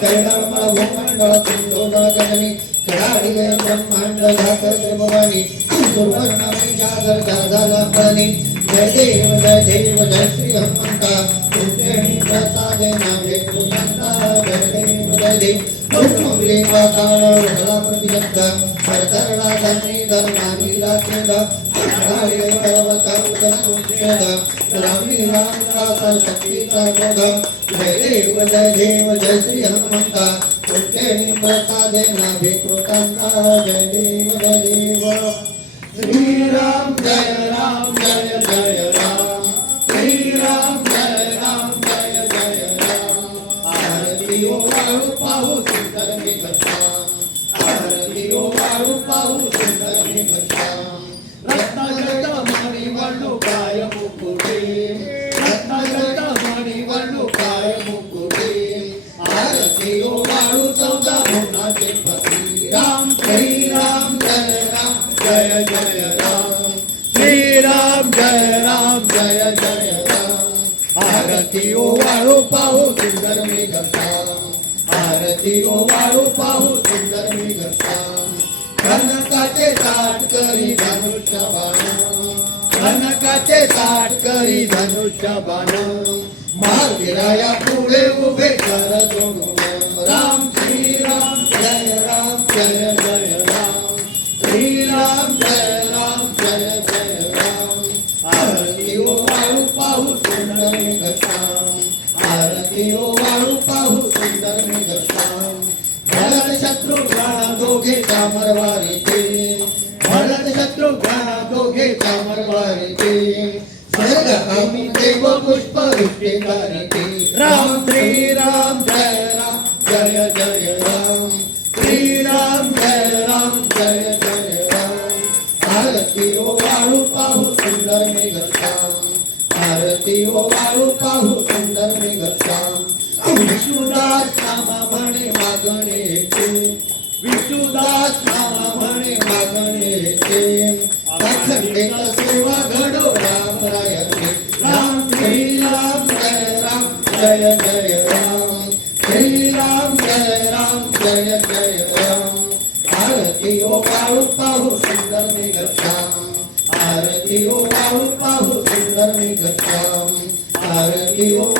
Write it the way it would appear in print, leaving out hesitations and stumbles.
कैलामळ भूमंडळ पिंडोदळ गगनी कडाडिले ब्रह्मांड धाकर भवानी सुवर्णमयी जागर झाला फळनी जय देव जय श्री हनुमंता तुझे प्रसादे नावे तुझंता जय देव मंगले पाताळ वडला प्रतिशब्द परतरला धनी धर्मानी राखेद कडाडिले पर्वत उदनुच्छेद रामी रामदासा शक्तीचा बोध जय देव जय श्री हनुमंता तुझे प्रसादे नावे कृतांता जय देव श्री राम जय जय राम श्री राम जय राम आरती ओ वाळू पाहू सुंदर मेघश्याम आरती ओ वाळू पाहू सुंदर मेघश्याम रत्नागत मणी वळू काय मुकुटे रत्नागत मणी वळू काय मुकुटे आरती ओ वाळू चौदा भुवनाचे पती राम श्री राम जय जय राम श्री राम जय जय राम आरती ओ वाळू पाहू सुंदर मेघश्याम आरती ओ वाळू पाहू सुंदर मेघश्याम कनकाचे ताट करी धनुष्य बाण कनकाचे ताट करी धनुष्य बाण महावीराया पुढे उभे कर जोडून राम श्री राम जय जय राम श्री राम जय जय राम आरती ओ वाळू पाहू सुंदर मेघश्याम आरती ओ वाळू पाहू सुंदर मेघश्याम भरत शत्रु गण दोघे चामरवारीचे भरत शत्रु गण दोघे चामरवारीचे सर्ग आम्ही देव पुष्प वृष्टिकारीचे राम श्री राम जय जय राम श्री राम जय जय राम आरती ओ वाळू पाहू सुंदर मेघश्याम आरती ओ वाळू पाहू सुंदर मेघश्याम विष्णुदास नामा म्हणे मागणेचे विष्णुदास नामा म्हणे मागणेचे अखंडित सेवा घडो राम रायाचे राम श्री राम जय जय राम श्री राम जय जय राम आरती ओ वाळू पाहू सुंदर मेघश्याम आरती ओ वाळू पाहू सुंदर मेघश्याम आरती ओ